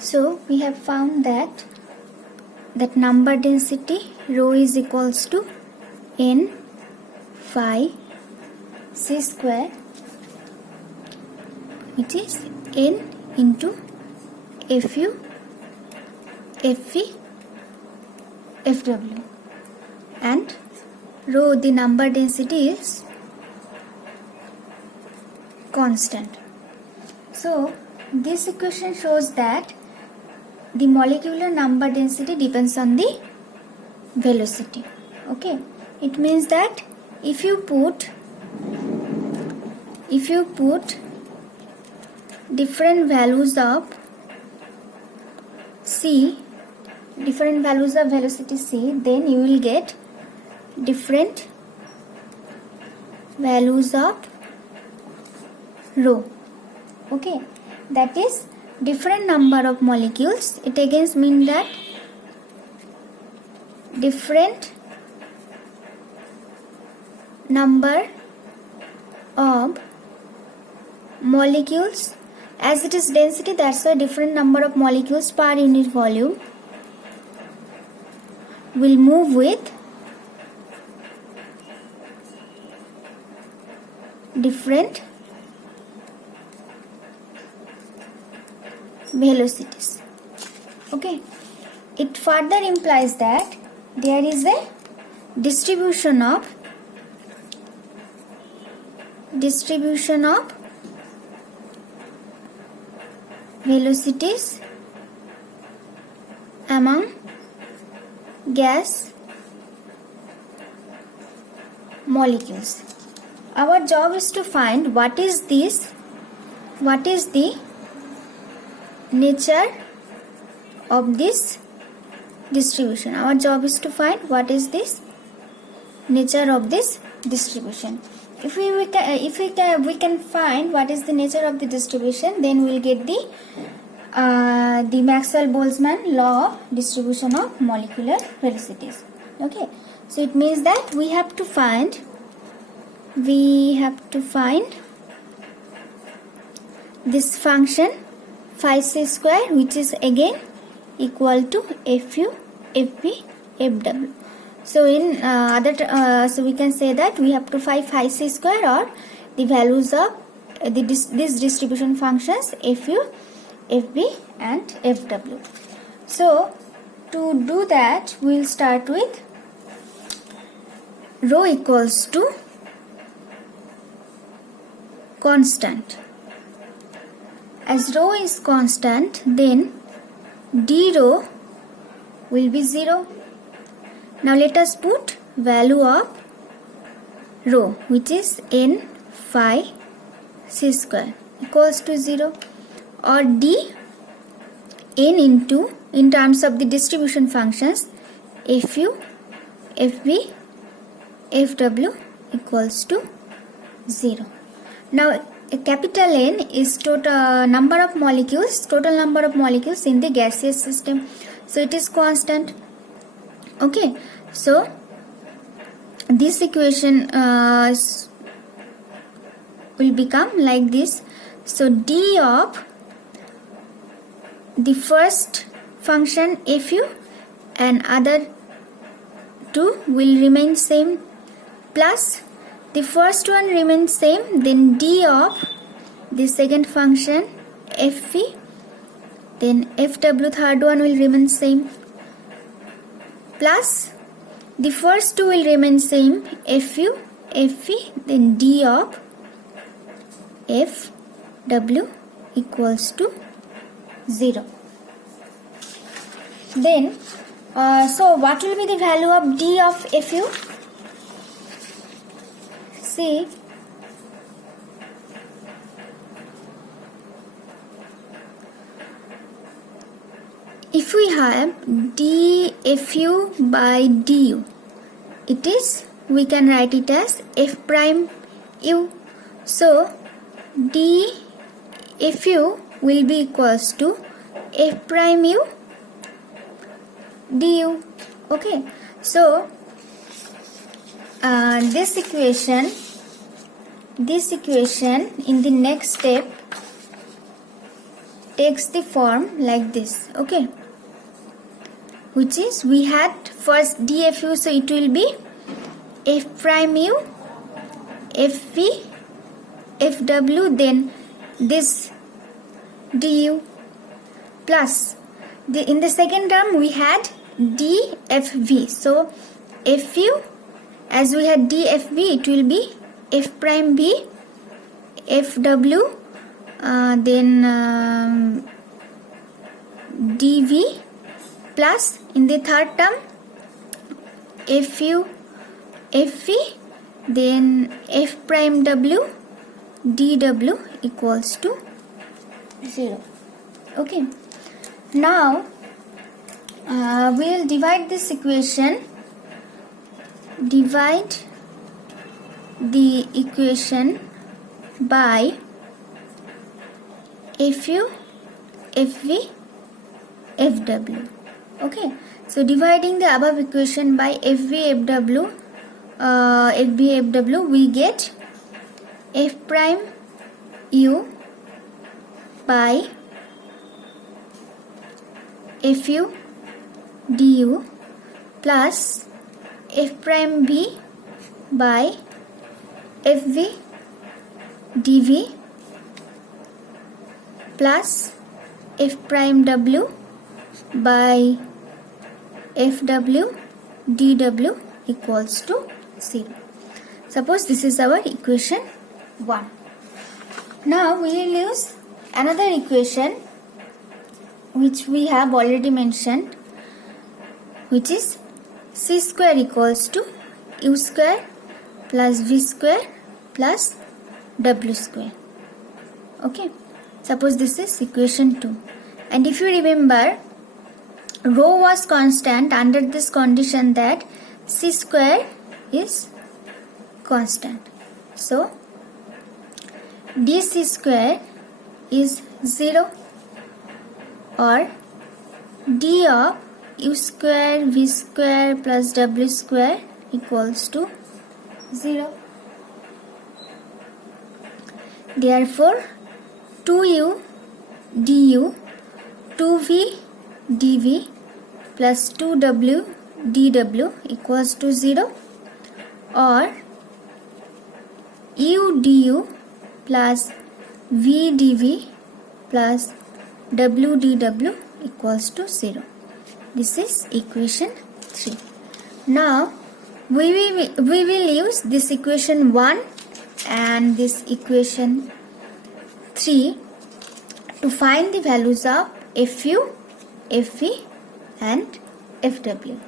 So we have found that number density rho is equals to n phi c square, which is n into fu fv fw, and rho, the number density, is constant. So this equation shows that the molecular number density depends on the velocity. Okay, it means that if you put different values of c, different values of velocity c, then you will get different values of rho. Okay, that is different number of molecules. It again means that different number of molecules, as it is density, that's why different number of molecules per unit volume will move with different velocities. Okay, it further implies that there is a distribution of velocities among gas molecules. Our job is to find what is the nature of this distribution. Our job is to find what is this nature of this distribution. If we can find what is the nature of the distribution, then we will get the Maxwell-Boltzmann law of distribution of molecular velocities. Okay, so it means that we have to find this function phi c square, which is again equal to fu fv fw. So in so we can say that we have to find phi c square, or the values of this distribution functions fu, fv and fw. So to do that, we will start with rho equals to constant. As rho is constant, then d rho will be 0. Now let us put value of rho, which is n phi c square, equals to 0, or d n into, in terms of the distribution functions, fu fv fw equals to 0. Now a capital N is total number of molecules in the gaseous system, so it is constant. Okay, so this equation will become like this. So d of the first function fu and other two will remain same, plus the first one remains same, then d of the second function fv, then fw third one will remain same, plus the first two will remain same, fu fv, then d of fw equals to 0. Then so what will be the value of d of fu? See, if we have dfu by du, it is, we can write it as f prime u. So dfu will be equals to f prime u du. Okay, so this equation in the next step takes the form like this, okay, which is we had first dfu, so it will be f prime u fv fw, then this du plus in the second term we had dfv, so fu, as we had dfb, it will be f prime b fw, then dv plus in the third term fu fv, then f prime w dw equals to 0. Okay, now we will divide this equation, divide the equation by fu fv fw. Okay, so dividing the above equation by fv fw, we get f prime u by fu du plus f prime b by fv dv plus f prime w by fw dw equals to 0. Suppose this is our equation 1. Now we will use another equation which we have already mentioned, which is c square equals to u square plus v square plus w square. Okay, suppose this is equation 2, and if you remember, rho was constant under this condition that c square is constant, so dc square is 0, or d of u square v square plus w square equals to 0. Therefore 2u du 2v dv plus 2w dw equals to 0, or u du plus v dv plus w dw equals to 0. This is equation 3. Now we will use this equation 1 and this equation 3 to find the values of fu, fv and fw.